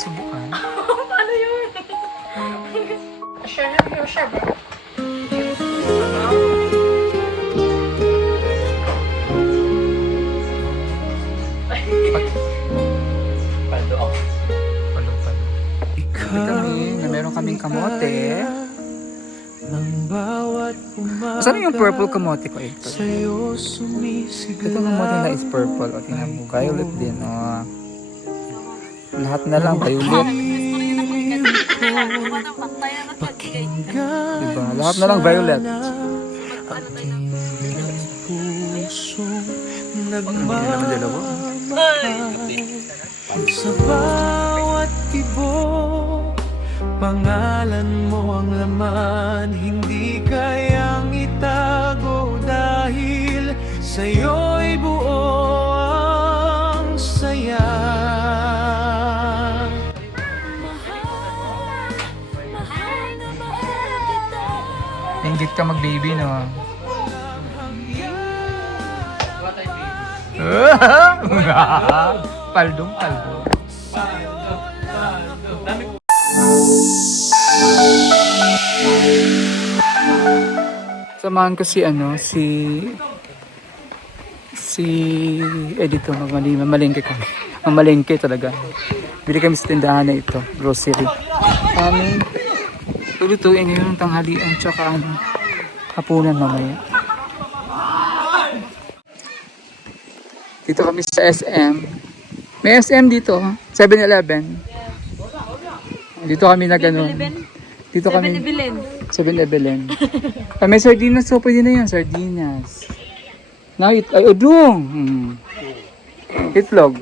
Subukan. Paano yun? Share na, share ba? Palo. Kami, na meron kaming kamote. Saan yung purple kamote ko ito? Ito kamote na is purple. O, tingnan mo. Violet din. O. Lahat na lang violet. Diba? Lahat na lang violet. Hindi naman dalawa. Sa bawat tibok, pangalan mo ang laman, hindi kayang itago dahil sa'yo'y buo ang saya. Inggit ka mag-baby, no? Paldong. Samahan ko si Edito, mamalengke kami. Mamalengke talaga. Bili kami sa tindahan na ito, grocery. Lulutuin yun ng tanghalian tsaka hapunan mamaya. Dito kami sa SM. May SM dito, 7-Eleven. Dito kami na ganun. Dito kami 7-Eleven. May sardinas, so pwede na yan, sardinas. Ay, udong. Itlog.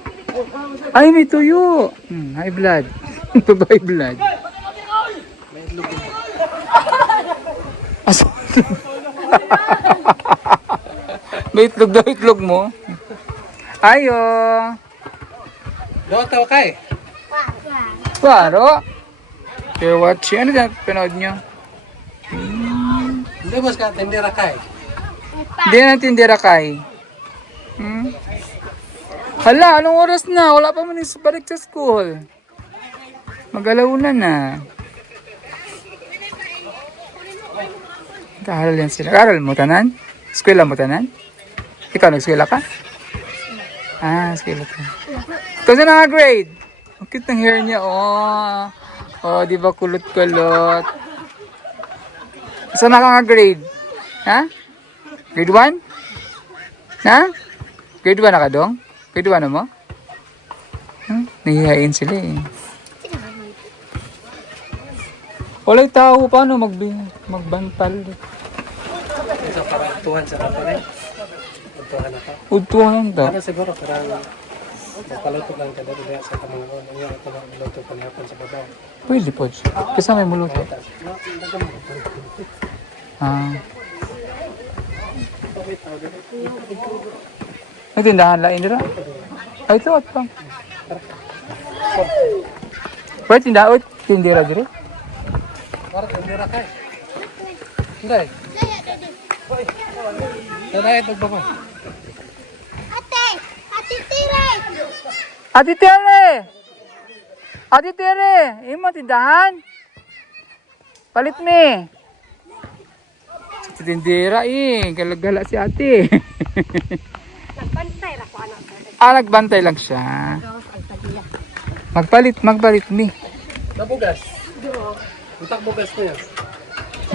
Ay, may tuyo. High blood. Ito ba high blood? May itlog daw, itlog mo. Ayo. Dota kay? Paro. You're watching. Ano na panood nyo? Hindi mo ka tindera kay? Hindi na tindera kay. Hala, anong oras na? Wala pa man balik sa school. Mag-alauna na. Nag-aaral yan sila. Nag-aaral mo tanan? Eskwela mo tanan? Ikaw nag-eskwela ka? Ah, eskwela ka. Kasi na nga grade. Ang cute ng hair niya. Oh, di ba kulot-kulot? Saan na ka nga grade? Ha? Grade 1? Ha? Grade 1 na ka dong? Grade 1 na mo? Nahihain sila eh. Wala'y tao, paano magbantal? Isa para tuwan sa kapatid. Tuwan na ka. Udtuhan daw. Ano siguro parang paluto lang ka dito sa kamangon. Ang yung ito luto panahapon sa babaw. Pwede po. Kasi may muluto. May tindahan lain dito? Ay, ito at pang. Pwede tindahan? Tindira dito? Parang tindera kay. Hindi. Nanay ito ba ko? Ate Tere! Imo tindahan? Palit me! Si tindira eh. Galagala si ate. Nagbantay ra ko anak. Nagbantay lang siya. Magpalit me. Nabugas. Utak bugas niya.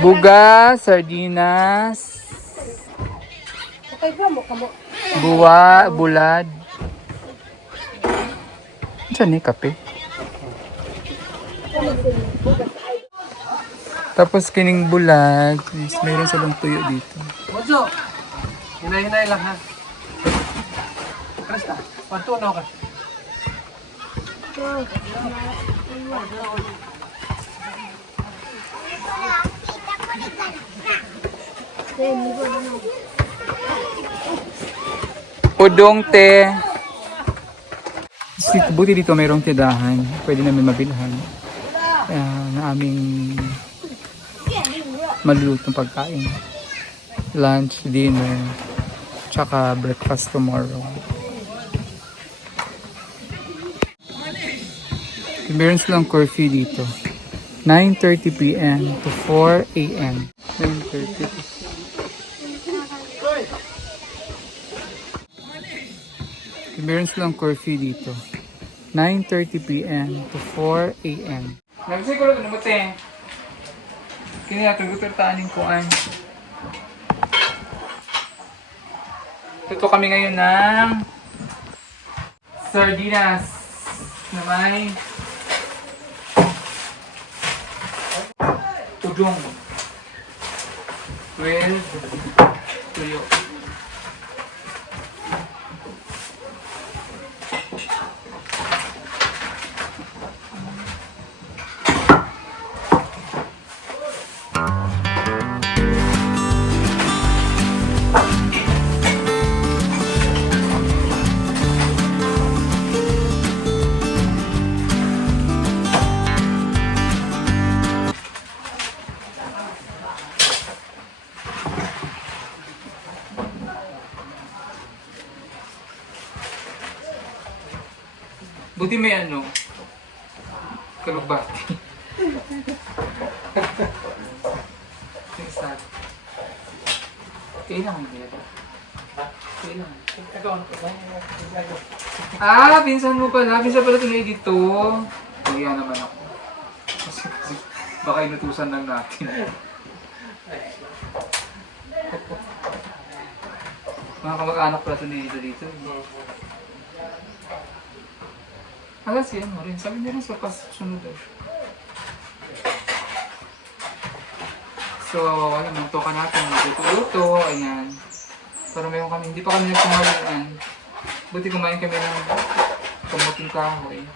Bugas, sardinas, Okay ba mo kamo? bulad. Diyan eh, kape. Tapos kining bulag, mayroon silang tuyo dito. Mojo. Hinay-hinay lang ha. Krista, patunaw ka. Udong te. Buti dito mayroong tindahan. Pwede namin mabilhan. Na aming malulutong pagkain. Lunch, dinner, tsaka breakfast tomorrow. Meron silang curfew dito. 9:30 p.m. to 4 a.m. 9:30. Meron silang curfew dito. 9:30 p.m. to 4 a.m. Nagsiguro ito naman kini natin guturtaan yung kuan. Ito kami ngayon ng sardinas na may udong with tuyo. Buti may ano, kalubati. Exact. Kailangan nila. Kailangan. Pinsan mo pala. Pinsan pala tuloy dito. Kaya naman ako. Kasi baka inutusan lang natin. Mga kamag-anak pala tuloy dito. Alas yan mo rin. Sabi niya rin sa pasunod. So, alam mo, toka natin. Luto-luto. Ayan. Para mayroon kami. Hindi pa kami nagkumaluan. Buti kumain kami ng kamuting kahoy.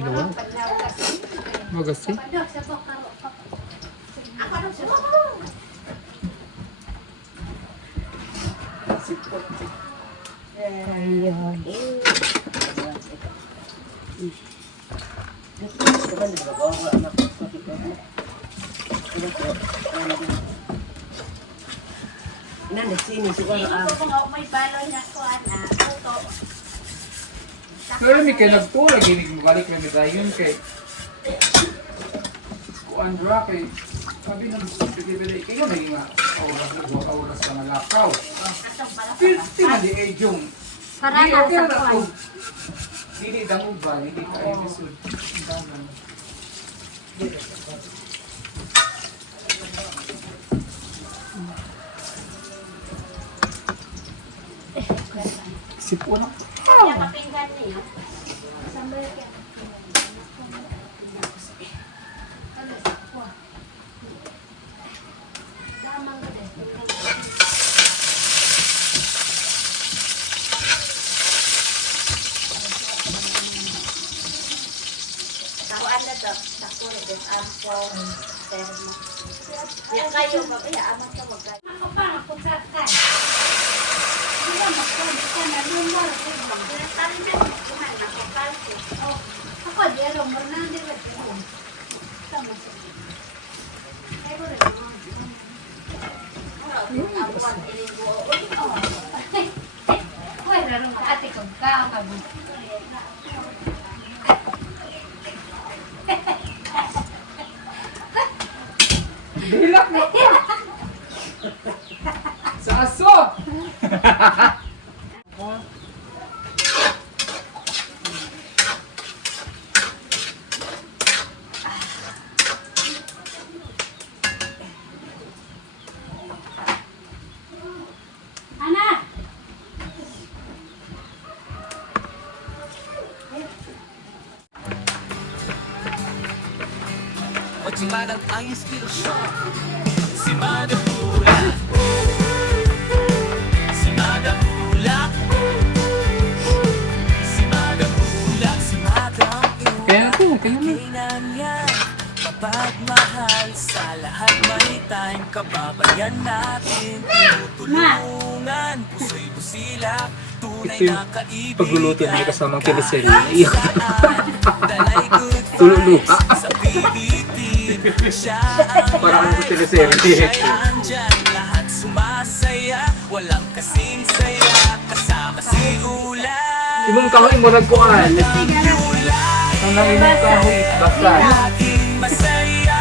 niluwa. Magasi. Pero may kinag to, lagi balik na dayon kay Kuandra kay sabi ng sige kayo naging oras ka na lakaw. Pilti na di ejong. Para na sa kuwan. Hindi dangog ba? Hindi ka episode. Sipon. Taruan na to. Takuro din. Ampo. Termo. Yan kayo ba? Kaya amat ka wag kayo. Ako pa. Ako sa kan. Hindi ka magpapit ka na. Yung mo. Pinatali na. Kumain na. Kapalsi. Ako. Di alam. Marunang di ba? Tama siya. Kaya ko rin. Abuan. Iligo. Uy, larong ka. Ate ko. Kakabu. Bilak mo! Sa aso! Anak! Si Madam ang inspirasyon. Si Madam Hula. Si Madam Hula. Si Madam Hula. Si Madam Hula. Kaya ako, kaya mo. Kainan yan. Mapagmahal sa lahat may time. Kababayan natin. Tinutulungan. Puso'y busilak. Tunay Ito yung na kaibigan. pagluluto niya kasamang teleserye. Iyak. Dalay good Tululuha. vibes sa PBT. Siya ang Parang sa teleserye. siya'y andyan, lahat sumasaya. Walang kasing saya. Kasama si Ulay. Imong kahoy mo nagkuhan. Ulay. Ang nang imong kahoy. Basta. Laging masaya.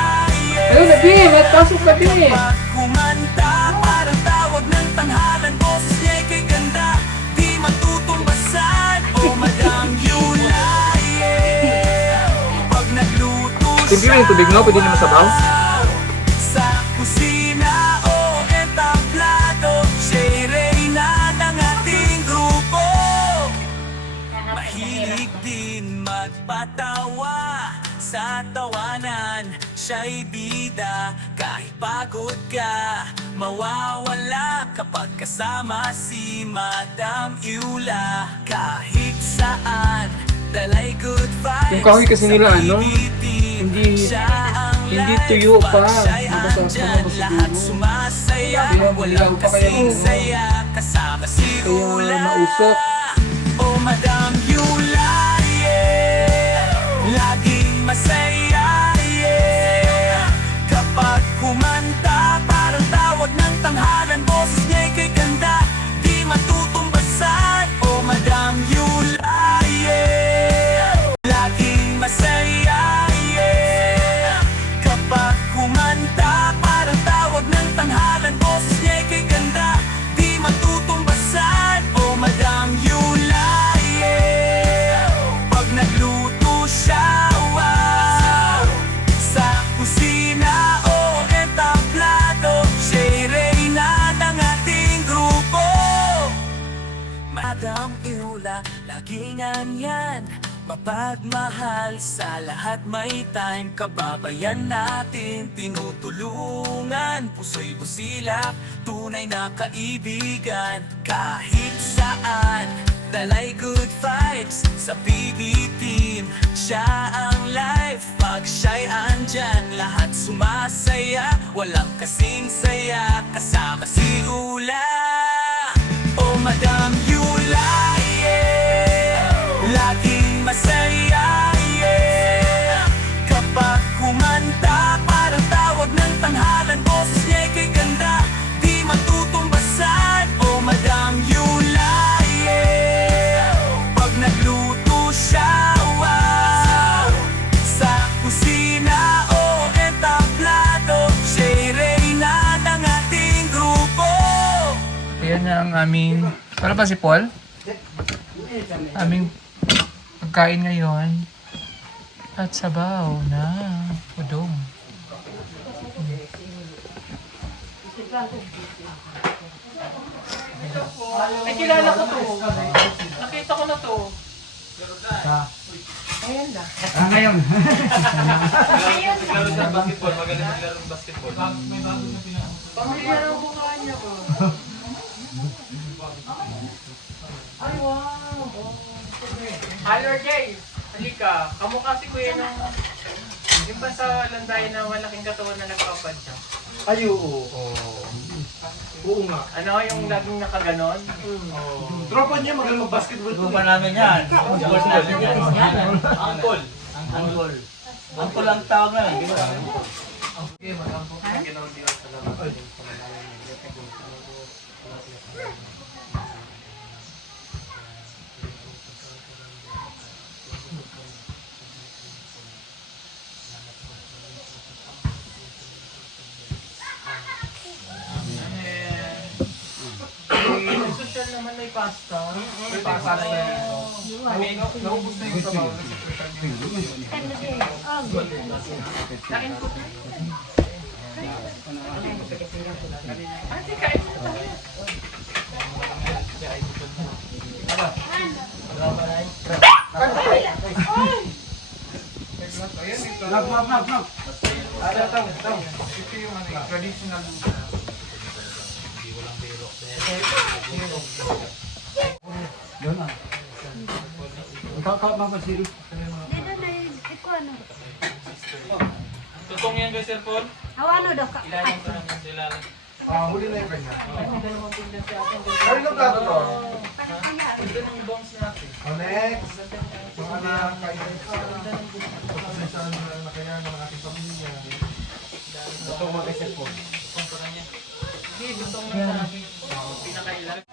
Ayun na, Bi! Matpasok ka, Bi! Pag kumanta, parang tawag ng tanghalan. Boses niya'y kay ganda. Di matutumbasan. O Madam Ulay. Pag nagluto Siyempre yung tubig no, pwede naman sabaw. sa kusina o entablado, siya'y reyna ng ating grupo. Mahilig din magpatawa sa tawanan, siya'y bida. Kahit pagod ka, mawawala kapag kasama si Madam Eula. Kahit saan, dalay good vibes. Yung kahoy kasi nila, ano, hindi tuyo pa. Lahat sumasaya, Kaya walang malaw pa kayo. kasing saya. Kasama si Kaya Ula. mausok. Oh Madam Eula, yeah. Laging masaya, yeah. Kapag kumanta, parang tawag ng tanghalan. Boses niya'y kay ganda, di matutumbasan. Oh Madam Eula, yeah. Laging masaya, yeah. Kapag kumanta, parang tawag ng tanghalan. Boses niya'y kay ganda, di matutumbasan. Oh Madam Eula, yeah. Pag nagluto siya, wow. Sa kusina o entablado, siya'y reyna ng ating grupo. Madam Eula, laging yan. Mapagmahal sa lahat may time. Kababayan natin tinutulungan. Puso'y busilak, tunay na kaibigan. Kahit saan, dalay good vibes sa PB team. siya ang life. Pag siya'y andyan, lahat sumasaya. Walang kasing saya, kasama si Ula. Oh, Madam Yula, yeah. Laging masaya, yeah. Kapag kumanta, parang tawag ng tanghalan. Boses niya'y kay ganda, di matutumbasan. Oh, Madam Yula, yeah. Pag nagluto siya, wow. Sa kusina o entablado, siya'y reyna ng ating grupo. Ayan na ang aming... Wala ba si Paul? Aming pagkain ngayon. At sabaw na udong. Ay, kilala ko to. Nakita ko na to. Hello, Jay! Halika, kamukha si Kuya nung... Yung ba sa landayan na malaking katawan na nagpapad siya? Ay, oo. Oo nga. Ano, yung laging nakaganon? Tropa niya magaling mag-basketball to. Grupo namin yan. Boss namin yan. Angkol. Angkol. Angkol ang tawag na lang. Social naman may pasta. May pasta na yan. Naubos na yung sabaw na Kain ko. Ate, kain mo tayo. Ito yung traditional Dito na ito ano. Tutong yan kay Sir Paul? Ano daw ka? Ilalim ko lang yung ilalim. Huli na yung kanya. Ay, nung plato to? Ito ng bones natin. Next. Mga nakailan sa pasensyahan na kaya ng ating pamilya. Ito mga kaisip po. Tutong pa lang yan. Hindi, tutong lang sa akin. Pinakailan.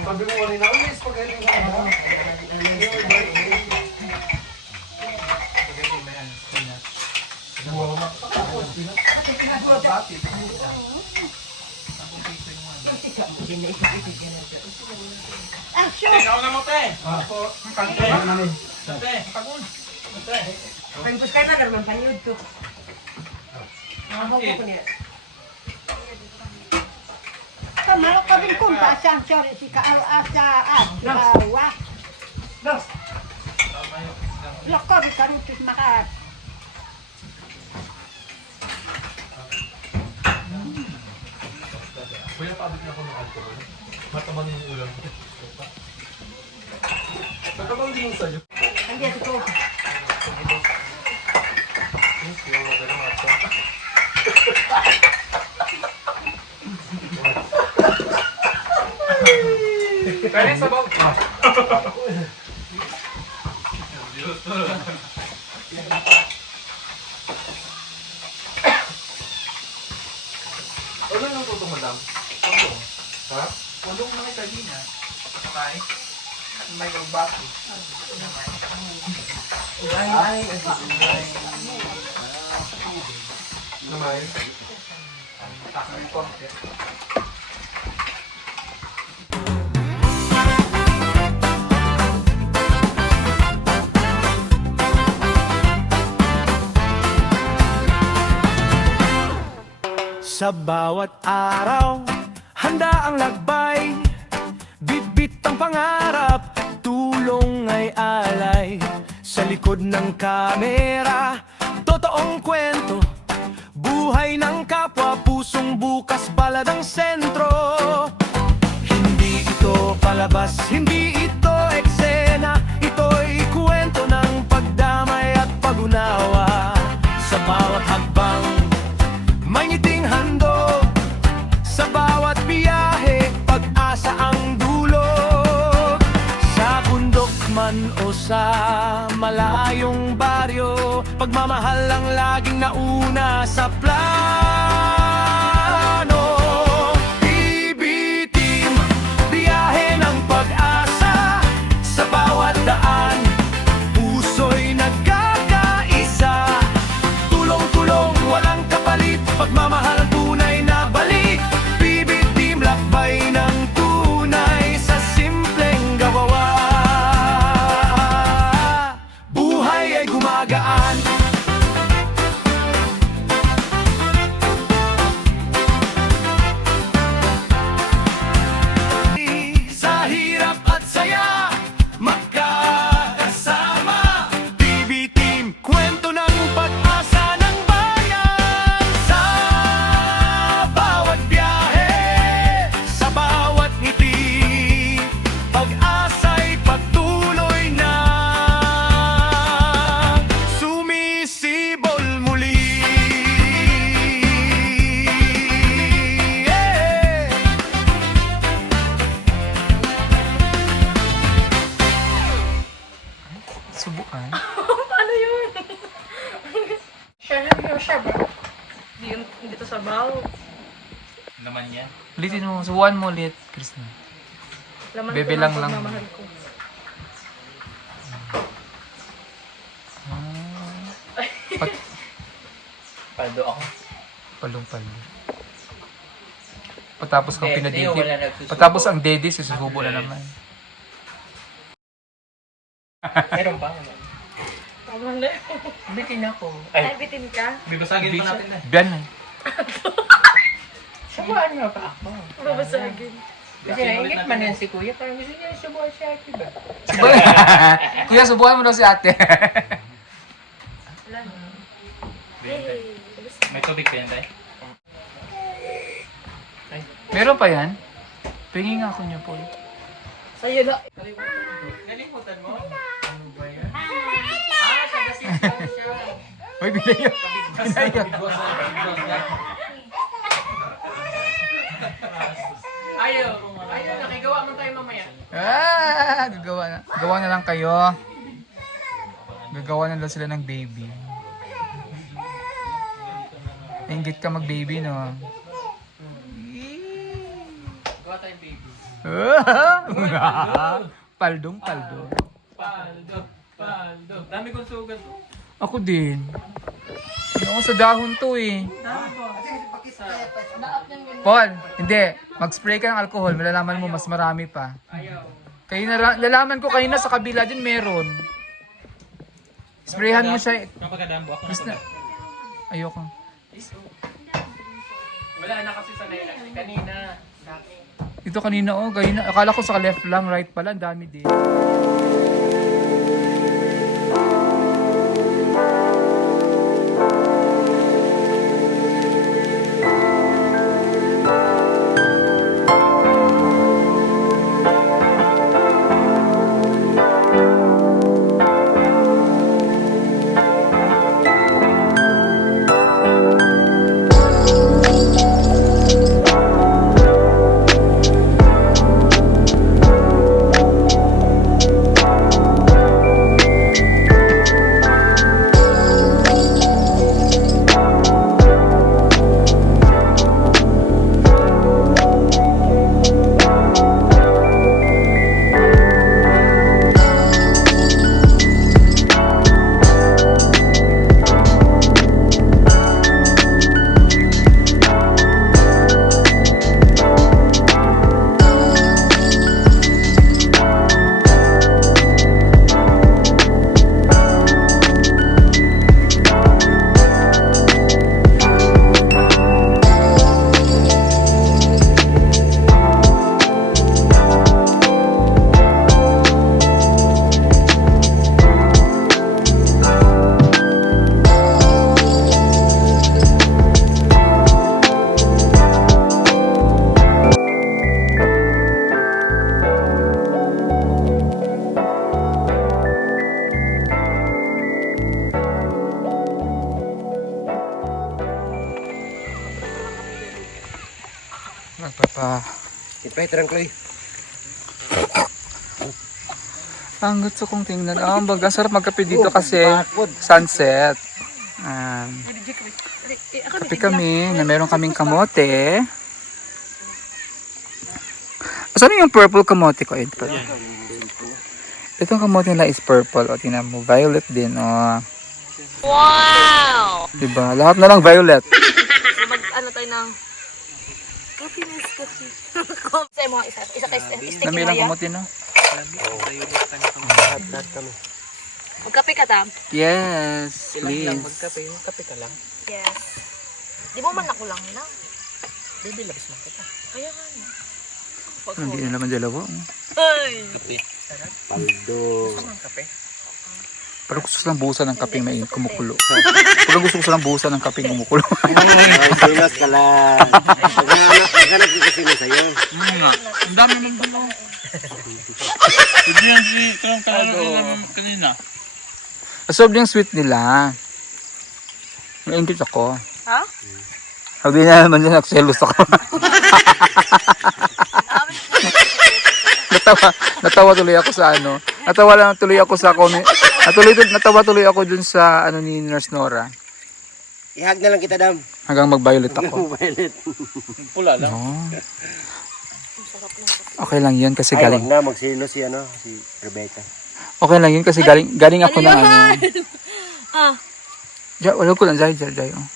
Sabi mo kanina, may spaghetti nga ba? Action! Ikaw na mo, te! Kante! Kante! Pagod! Kante! Pagpus ka na naman panyod to. Bakit? Kamalok ka din kung pasang sorry si kaasa at bawa. Nas! Loko di karutus maka. Kuya, pabit na ako ng alcohol. Matamang yung ulam. Matamang din yung sa'yo. Hindi ito. Kaya sa bawang. Ano yung tutong madam? Tulong. Ha? Pulong na kita din ha. Okay? May magbati. Naman. Takang konti. Sa bawat araw, handa ang lakbay. Bit-bit ang pangarap, tulong ay alay. Sa likod ng kamera, totoong kwento. Buhay ng kapwa, pusong bukas, baladang sentro. Hindi ito ito palabas, hindi ito eksena. Ito'y kwento ng pagdamay at pag-unawa. Sa bawat hakbang, may ngiting handog. Sa bawat biyahe, pag-asa ang dulot. Sa bundok man o sa malayong baryo, pagmamahal ang laging nauna sa plano. PB Team, biyahe ng pag-asa. Sa bawat daan, puso'y nagkakaisa. Tulong-tulong, walang kapalit, pagmamahal ang tunay na balik. PB Team, lakbay ng tunay sa simpleng gawawa. Buhay ay gumagaan. Sa hirap at saya, magkakasama. PB Team, kwento ng pag-asa ng bayan. Sa bawat biyahe, sa bawat ngiti, pag-asa'y pagtuloy na. Sumisibol muli. Yeah. Subukan. Paano yun? Siya ba? Hindi to sabaw. Naman yan. Ulitin mo. Subukan mo ulit, Krishna. Laman Bebe ko lang ng lang. pagmamahal ko. Paldo ako. Palong-palo. Patapos kang Hindi, pinadate. wala nagsusubo. Patapos ang dede, susubo na naman. Meron pa. Tama na. Bitin ako. Ay, bitin ka? Bibasagin pa natin na. Biyan na. Subuhan mo pa ako. Babasagin. Kasi naingit man yan si Kuya. Parang gusto niya subuhan siya. Diba? Kuya, subukan mo daw si ate. Wala na. May tubig pa yan, Day? Meron pa yan? Pingin nga ako niya, Paul. Sa'yo na. Nalimutan mo? Uy, binayo. Ayaw, nakigawa man tayo mamaya. Gagawa na. Gawa na lang kayo. Gagawa na lang sila ng baby. Ingit ka mag-baby, no? Gawa tayong baby. Paldong, paldo. Paldo. Dami kong sugat. Ako din. Ano sa dahon to eh. Paul, hindi. Mag-spray ka ng alcohol. Malalaman mo mas marami pa. Ayaw. Lalaman ko kanina sa kabila din meron. Sprayhan mo siya. Kapag kadambo ako Basta. Ayoko. Wala na kasi sanay lang. Kanina. Dati. Ito kanina oh, kanina. Akala ko sa left lang, right pala. Ang dami din. Pahit lang, Chloe. Ang gusto kong tingnan. Ang baga, sarap magkape dito kasi sunset. Kape kami na meron kaming kamote. Saan yung purple kamote ko, Ed? Itong kamote nila is purple. O, tingnan mo. Violet din. O. Wow! Diba? Lahat na lang violet. Ano tayo ng... Coffee na coffee. Sa mo, isa sticky Na mayroong kamote, no? Lahat kami. Magkape ka, Tam? Yes, please. Magkape ka lang. Yes. Di mo man ako lang na. Baby, labis mo kita. Kaya nga. Hindi na naman dalawa. Ay! Paldo. Kape? Pero gusto ko lang buhusan ng kapeng may kumukulo. Pero gusto ko lang buhusan ng kapeng kumukulo. Ay, sinas ka lang. Maghanap ko kasi na sa'yo. Ang dami mong bulo. Hindi yan kanina. Sobrang yung sweet nila. Naingit ako. Ha? Sabi na naman din nagselos ako. Natawa tuloy ako sa ano. Natawa tuloy ako dun sa ano ni Nurse Nora. Ihag na lang kita, Dam. Hanggang mag-violet ako. Violet. Pula lang. No. Okay lang yun kasi Ay, galing. wag na. Magsilo si Rebecca. Okay lang yun kasi galing ako ng ano. Ah. Diyan, wala ko lang Jai. Oh.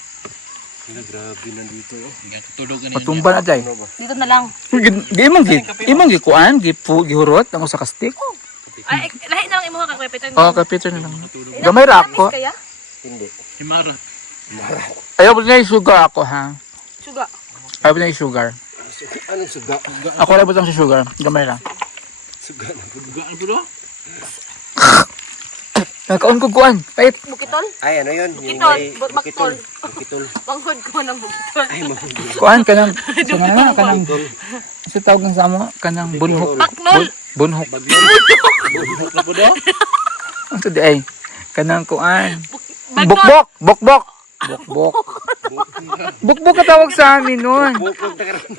Grabe nandito. Tulog ka Matumba na Jai. Dito na lang. Imong gikuan, gihurot ang usa ka stick. Ay, lahi na lang imo ka Peter. Oh, kay Peter na lang. Gamay ra ako. Kaya? Hindi. Himara. Ayaw na yung sugar ako ha. Suga. Ayaw na yung sugar. Anong suga? Ako lang butang si sugar. Gamay ra. Suga na. Bugaan po do? Nagkaon ko kuan. Pait. Bukitol? Ay, ano yun? Yung Bukitol. may- Bukitol. Bukitol. Banghod ko ng bukitol. Ay, mahuli. Kuan kanang so nga kanang sa tawag ng samo kanang bunhok. Baknol. Bunhok. Bugaan na po do? Ang to di ay kanang kuan. Bagnol. Bukbok. Bukbok ka tawag sa amin nun. Bukod na karoon.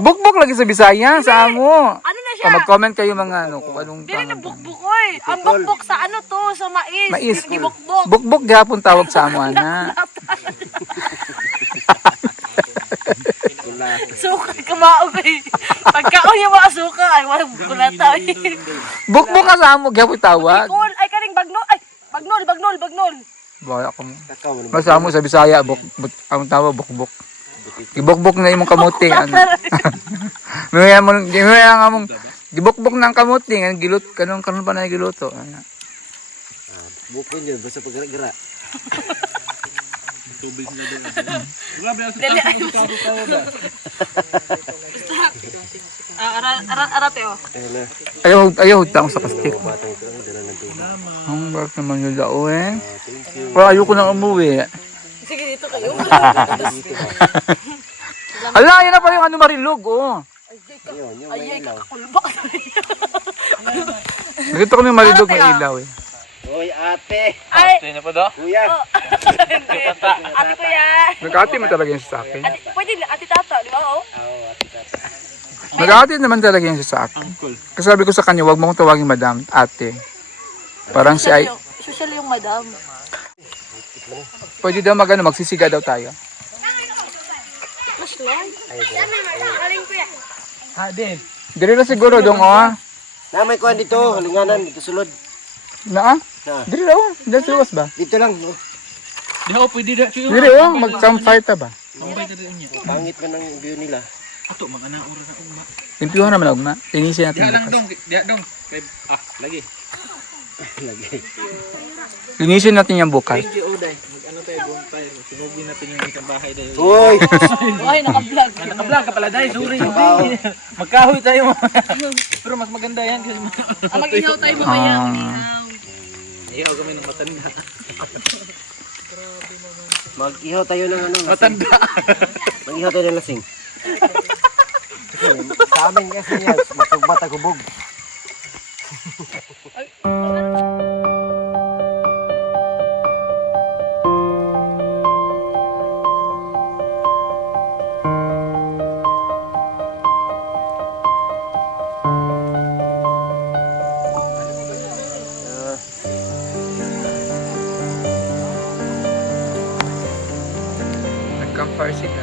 Bukbok lagi sa Bisaya, sa amo. Ano na siya? Mag-comment kayo mga ano kung anong Dili na tawag. bukbuk oy. Ang bukbuk sa ano to, sa mais. Mais. Di bukbuk. Bukbok gihapon tawag sa amo ana. Suka kamao kay. Pagkaon yung mga suka ay wala kulata. Bukbok ka sa amo gihapon tawag. Cool ay kaning bagnol. Ay, bagnol. Baya ko mo. Kakao. Mas amo sa Bisaya ang tawag bukbok. Gibukbok na imong kamote ano. Maya nga mong gibukbok ng kamote nga gilot kanon pa na giluto. Ano. Bukod yun. Basta pag-gara-gara. Tubig na doon. Grabe ang Dili ay. Arate oh. Ayun na. Ayaw taong sa kastik. Batang ito. Ang dala ng tubig. Ang work naman yung lao eh. Thank you. Pero ayoko nang umuwi. Sige dito kayo. Ala, yan na pa yung ano marilog oh. Ayun, yung Ay, may ilaw. kakulbak. Nakita ko na yung marilog may ilaw eh. Hoy, ate. Ay, Ate na po do? Kuya. hindi. Ate ko yan. Nag-ati mo talaga yung sa akin. Pwede, ate tata, di ba? Oh. Nag-ati naman talaga yung sa akin. Kasi sabi ko sa kanya, wag mo akong tawagin madam, ate. Parang si ay, Social yung madam. pwede daw magsisiga daw tayo. Ha, din. Dire na siguro dong oh. Na, may kuhan dito. Halinganan. Dito sulod. Na? Na. Dire daw. Dire sa luwas ba? Dito lang. Oh. Di ako pwede na siya. Dire oh, mag-campfire ta ba? Tambay ka rin niya. Pangit man ang view nila. Ato, mga naura na ugma. Timpihan naman ako na. Tinisin natin Diha lang bukas. dong. Diha dong. Lagi. Lagi. Linisin natin yung bukas. Thank you, Oday. Mag-ano tayo, bonfire. Sinugin natin yung isang bahay dahil. Uy! Ay, naka-vlog. Naka-vlog ka pala dahil. Sorry. Magkahoy tayo. Pero mas maganda yan kasi Mag-ihaw tayo mamaya. ihaw kami ng matanda. Mag-ihaw tayo ng ano. lasing. Matanda. Mag-ihaw tayo ng lasing. Kasi sa amin kasi yan. Magsugbat ang hubog. Bonfire sila.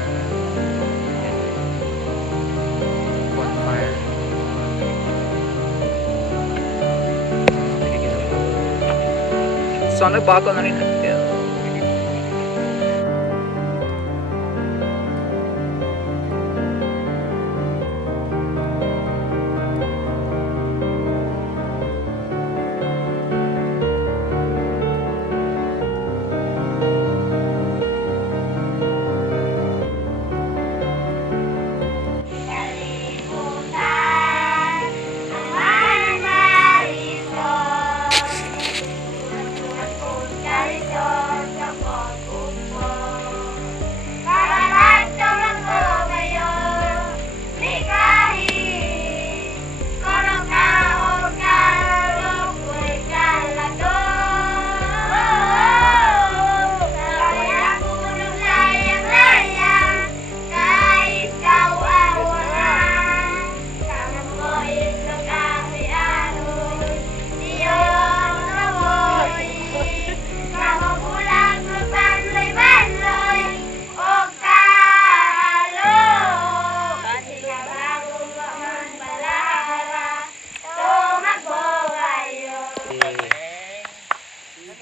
Bonfire. So, nagbago na rin ang feel.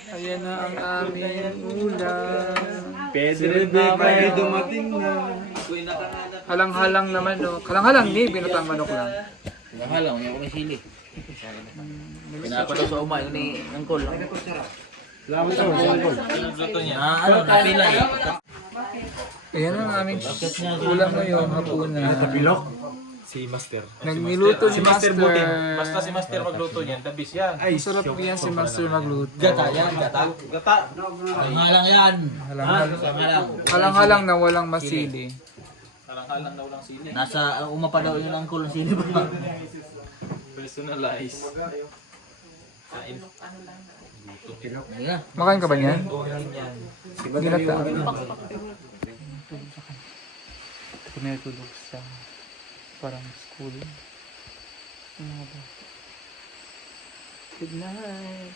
Ayan na ang aming ulam. Pedro na dumating na. Halang-halang naman, no? Halang-halang ni, binatang manok lang. Halang, niya ko may sili. Pinapalo sa umay, yun ni Angkol. Salamat sa Angkol. Napila eh. Ayan ang aming ulam ngayon, hapunan. Tapilok? Si Master. Nagniluto ni Master. Basta si Master magluto niyan, tabis yan. Ay, sarap yan si Master magluto. Gata yan, gata. Gata. Halang yan. Halang-halang. Halang-halang na walang masili. Halang-halang na walang sili. Nasa umapa daw yung Angkol ng sili ba? Personalize. Kain. Ayan. Makain ka ba niyan? Ginata. Ito na itulog sa parang school. Good night.